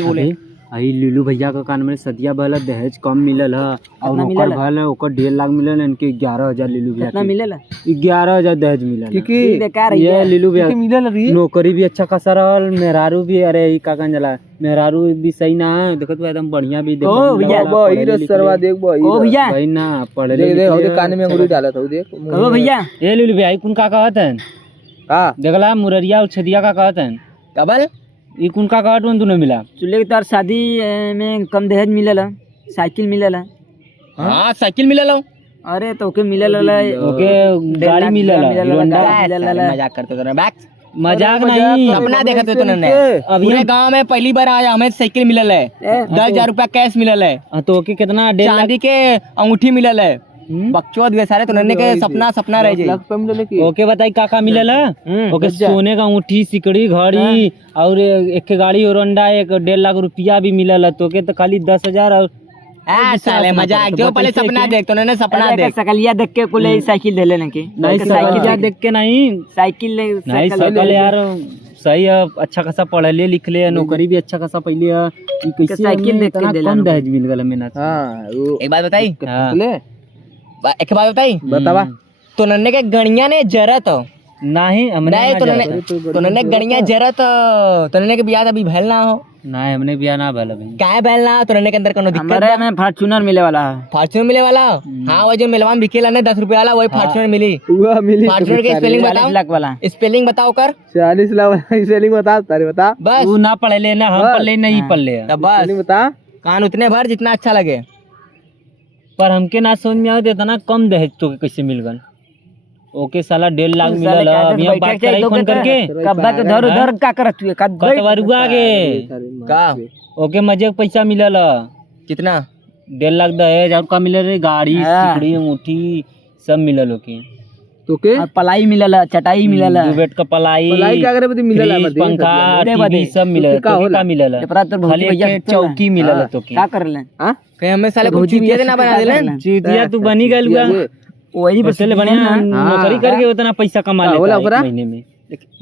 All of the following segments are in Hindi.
बोले आई लीलू भैया का कान में सदिया भला दहेज कम मिलल है और ओकर भला ओकर 1.5 लाख मिलल इनके 11,000 लीलू भैया कितना मिलल 11,000 दहेज मिलल क्योंकि बेकार है ये लीलू भैया मिलल रही नौकरी भी अच्छा खासा रहल मेहरारू भी अरे ई का कंजला मेहरारू भी सही ना है देखत बा एकदम बढ़िया भी देख ओ भैया ई रसरवा देख बा ओ भैया भाई ना पढ़े देख हो कान में अंगूरी डालत हो देख ओ भैया ए लीलू भैया कौन का कहत है हां देखला मुररिया और छदिया का कहत है कबल ये कौन का कहत तू न मिला चुले के तार शादी में कम दहेज मिलल साइकिल मिलल हां साइकिल मिलल अरे तो ओके मिलल ओके गाड़ी मिलल मजाक करते तो बैक मजाक नहीं सपना देखत तो ने पूरे गांव में पहली बार आया हमें साइकिल मिलल है 10,000 रुपया कैश मिलल है तो ओके कितना चांदी के अंगूठी मिलल है बकचोद वे सारे तो नन्हे के सपना रह जाए ओके बताई का मिलल है ओके सोने का अंगूठी सिकड़ी घड़ी और एक गाड़ी और अंडा 1.5 लाख रुपया भी मिलल है तो के तो खाली 10,000 और साले मजाक जो पहले सपना देख तो नन्हे सपना देख सकलिया देख के कुल साइकिल ले लेने की नहीं साइकिल देख के नहीं साइकिल नहीं सकल यार सही है अच्छा खासा पढ़ले लिखले नौकरी भी अच्छा खासा पहले है कैसे साइकिल देख के कम दहेज मिल गल मेहनत हां एक बात बताई एक बात बतावा तो नन्हे के गणिया ने जरत नहीं हमने तो नन्हे गणिया जरत तो नन्हे के बियाह अभी भैल ना हो नहीं हमने बियाह ना भैल अभी काहे भैल ना तो नन्हे के अंदर कोनो दिक्कत हमारे में फॉर्च्यूनर मिले वाला हां वो जो मिलवा में बिकेला ने 10 रुपया वाला वही फॉर्च्यूनर मिली वो मिली फॉर्च्यूनर के स्पेलिंग बताओ 40 लाख वाला स्पेलिंग बताओ कर 40 लाख वाला स्पेलिंग बता तारे बता बस तू ना पढ़ ले ना हम पढ़ ले नहीं पढ़ ले तब बस बता कान उतने भर जितना अच्छा लगे पर हमके ना समझ में आवत इतना कम दहेज तो कैसे मिल गन ओके साला 1.5 लाख मिलल अभी हम बात कराई फोन करके कब्बा के धर उधर का करत हुए कतवरुआ आगे का ओके मजे पैसा मिलल कितना 1.5 लाख दहेज और का मिलल रे गाड़ी सिकड़ी अंगूठी सब मिलल ओके तो के पलाई मिलल चटाई मिलल दो बेड का पलाई का करे मिलल पंखा टीवी सब मिलल का मिलल खाली चौकी मिलल तो के का करले हां कहीं हमें साले को चीटिया ना बना देलन चीटिया तू बनी गइल बा वही बसले बने नौकरी करके उतना पैसा कमा लेता है महीने में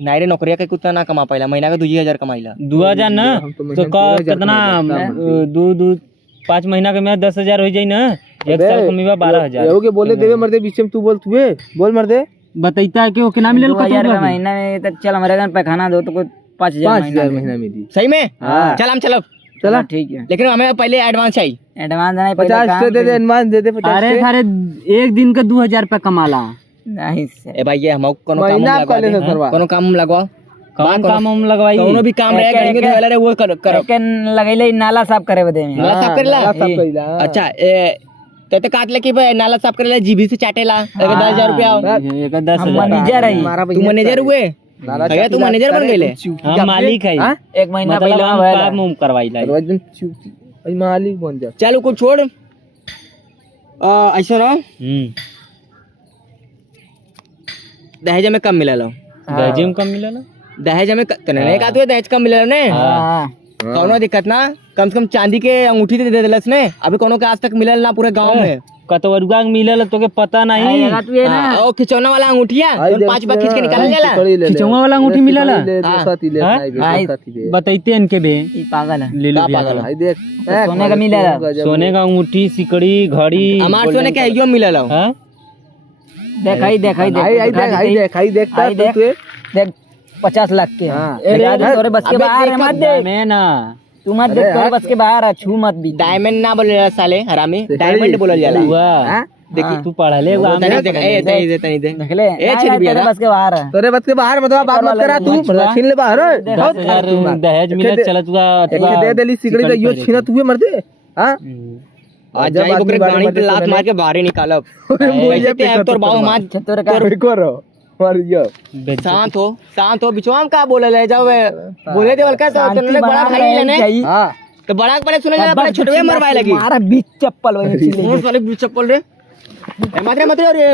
नहीं रे नौकरिया के उतना ना कमा पाइला महीना का 2,000 कमाइला 2,000 ना तो कितना 5 महीना के में 10,000 हो जाई ना एक साल कमीबा 12,000 एहो के बोले देवे मर्दे बीच में तू बोल तुए बोल मर्दे बताइता है कि ओके ना मिलल 2,000 महीना में तो चल हमारे घर पैखाना दो तो 5,000 महीना में दी सही में चल हम चलो चला ठीक है लेकिन हमें पहले एडवांस चाहिए एडवांस नहीं 50 दे दे एडवांस दे दे 50 अरे सारे एक दिन का 2,000 रुपया कमाला नहीं ए भाई ये हम कोनो काम लगवा कौन काम हम लगवाई कोनो भी काम रहे करेंगे तो वाला वो करो के लगैले नाला साफ करे बदे में नाला साफ करेला अच्छा ते काट ले कि नाला साफ करेला जीबी से चाटेला 10,000 रुपया एक 10,000 मैनेजर है तू मैनेजर हुए भैया तू मैनेजर बन गेले हम मालिक है एक महीना पहले हम काम करवाइला एकदम चुप मालिक बन जा चलो को छोड़ ऐसा ना दहेज में कम मिलल दहेज में कम मिलल दहेज में तने का तो दहेज कम मिलल ने कोनो दिक्कत ना कम से कम चांदी के अंगूठी दे देलस ने अभी कोनो के आज तक मिलल ना पूरे गांव में कतवरुआ मिलल तो के पता नहीं ओ खिचौना वाला अंगूठिया 5 बार खींच के निकाल जाला खिचौना वाला अंगूठी मिलल बताइते इनके बे ई पागल है लीलू पागल है देख सोने का मिलल सोने का अंगूठी सिकड़ी घड़ी हमार सोने के यो मिलल हां देखाई देख 50 लाख के तोरे बस के बाहर है मत दे मैं ना तू मत देख तोरे बस के बाहर है छू मत भी डायमंड ना बोले साले हरामी डायमंड बोलल जाला हां देखी तू पढ़ा ले तनी देख देख ले ए छेड़ी बिया बस के बाहर है तोरे बस के बाहर मतलब बात मत करा तू छीन ले बाहर 10,000 दहेज मिलत चलत हुआ दे देली सिगड़ी तो यो छीनत हुए मर दे हां आज जाई ओकरे गाड़ी पे लात मार के बाहर निकालब वैसे तोर बाबू मां तोरे का करो मार दियो शांत हो बिचवा में का बोले ले जाओ बोले देवल का तो तने बड़ा भाई लेने हां तो बड़ा के पहले सुने जा बड़ा छोटवे मरवाए लगी मारा बीच चप्पल वही कौन वाले बीच चप्पल रे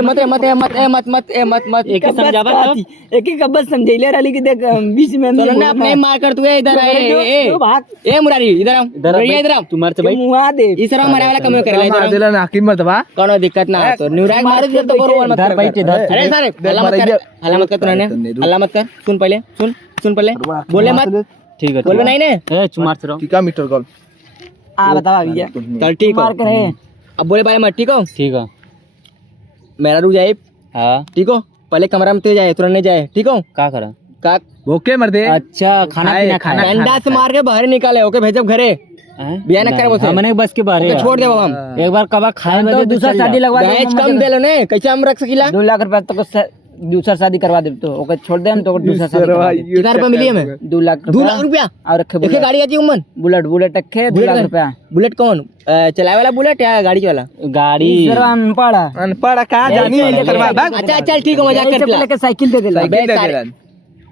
मत एक समझावा तो एक एक बस समझैले रहली कि देख बीच में तोने अपने मार कर तू इधर ए मुरारी इधर आ तू मार से भाई मुआ दे इस तरह मारे वाला कम करेला इधर देला ना की मत बा कोनो दिक्कत ना तो न्यूराग मार दे तो बरोबर मत बैठ इधर अरे सर हल्ला मत कर तूने हल्ला मत कर सुन पहले सुन पहले बोले मत ठीक है बोल नहीं ने ए चुमार से रहो ठीक है मीटर कॉल आ बता भैया चल ठीक मार कर है अब बोले भाई मत ठीक हो मेरा रुक जाए हाँ ठीक हो पहले कमरा में ते जाए तुरंत नहीं जाए ठीक हो क्या करा का भूखे मर दे अच्छा खाना पीना खाना डंडा से मार के बाहर निकाले ओके भेजब घरे बिया न करे बोसे मैंने बस के बारे ओके छोड़ देब हम एक बार कबा खाए तो दूसरा शादी लगवा दे दहेज कम दे लो ने कैसे हम रख सकीला 2 लाख रुपया तो दूसरा शादी करवा दे तो ओके छोड़ दे हम तो दूसरा शादी करवा दे कितना रुपया मिली हमें 2 लाख 2 लाख रुपया और रखे एक गाड़ी आती उमन बुलेट रखे 2 लाख रुपया बुलेट कौन चलाए वाला बुलेट या गाड़ी वाला गाड़ी अनपढ़ का जानी अच्छा चल ठीक है मजाक कर लेके साइकिल दे दे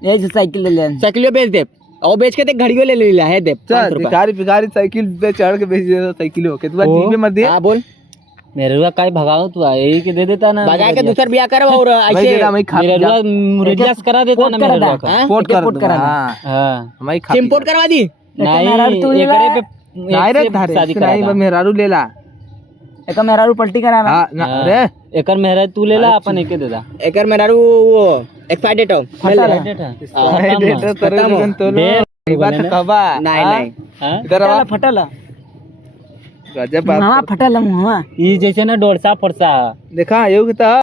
यही से साइकिल ले ले साइकिल बेच दे और बेच के ते घड़ियों ले ले है दे भिखारी साइकिल पे चढ़ के बेच दे साइकिल हो के तू जीप में मर दे हां बोल मेरे रुआ काई भगाओ तू यही के दे देता ना भगा के दूसरा बियाह कर और ऐसे मेरे रुआ मुरलियास करा देता ना मेरे रुआ का पोर्ट करा हां हमारी इंपोर्ट करवा दी नहीं एकरे पे डायरेक्ट शादी नहीं करा मेहरारू लेला एक मेहरारू पलटी कराना अरे एकर मेहरा तू लेला अपन एके देदा एकर मेहरारू वो एक्सपायर डेट हो बात कहबा नहीं हां इधर फटल गजब बात फटल मुंहवा ई जैसे ना डोरसा फरसा देखा योग था